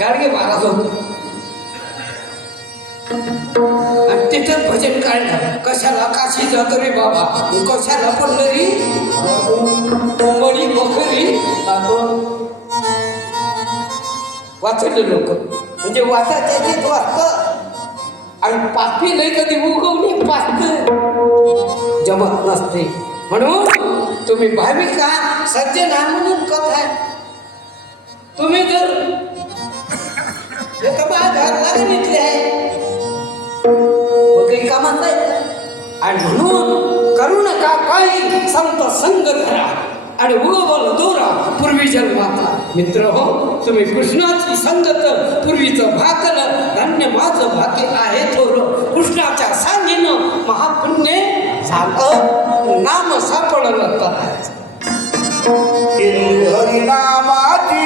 गाडगे महाराज होतो आणि तिथं भजन काढलं. कशाला काशी जातो रे बाबा, कशाला पंढरी कोंबडी बकरी वाचले लोक. म्हणजे वाचायचे वाचत आणि पापी लय कधी उगवणे पाचत जमत नसते. म्हणून तुम्ही भाविका सज्जन म्हणून कथा तुम्ही जर लागणीतले आहे काही कामात आहे. आणि म्हणून करू नका काही संत संग धरा आणि उगवल दोरा पूर्वी जन्माचा. मित्र हो, तुम्ही कृष्णाची संगत पूर्वीचं भाकलं धन्य माझं भाग्य आहे थोर. कृष्णाच्या सांगीनं महापुण्य झालं, नाम सापडलं करायचं. हरिनामाची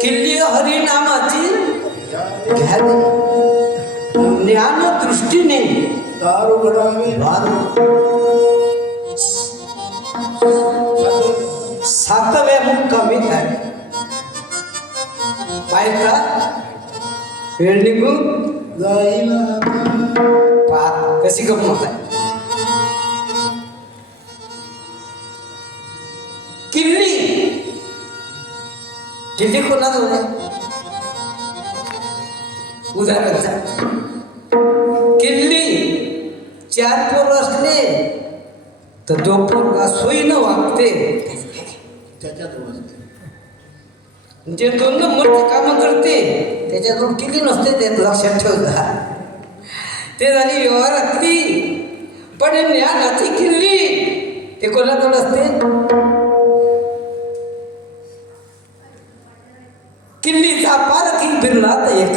किल्ली हरिनामाची घ्यावी ज्ञान दृष्टीने दार उघडावे. सातव्या मुक्कामी काय पायका वेळ निघून जाईल पाहत कशी गंमत आहे. किल्ली किल्ली कोणाजवळ आहे उदाहरणार्थ किल्ली चार पोर असले तर जो पोरगा सोयीनं वागते त्याच्याजवळ जे 2 नंबरचे कामं करते त्याच्याजवळ किल्ली नसते. ते लक्षात ठेवता. ते झाली व्यवहारातली. पण ज्ञानाची किल्ली ते कोणाजवळ असते. किल्लीचा पालखी फिरला तर एक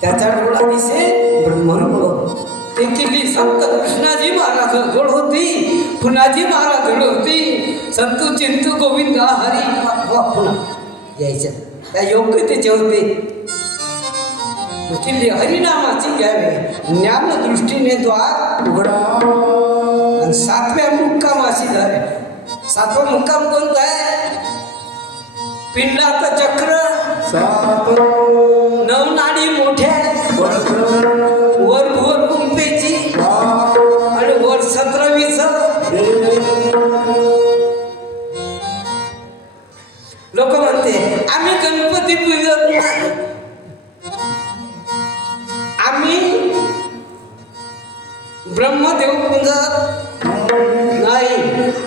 त्याच्या डोळा दिसे ब्रह्मरूप. ते किल्ली संत कृष्णाजी महाराज जोड होती, पुन्हाजी महाराज जोड होती. संतू चिंतू गोविंद हरी पुन्हा यायचं त्या योग्यतेचे होते. किल्ली हरिनामाची घ्यावे ज्ञान दृष्टीने द्वार उघडा. आणि 7व्या मुक्कामाशी झाले. 7वा मुक्काम कोणता आहे. पिंडाचं चक्र 9 नाडी मोठ्या वर भोर कुंपेची आणि वर 17वीच. लोक म्हणते आम्ही गणपती पूजत नाही, आम्ही ब्रह्मदेव पूजत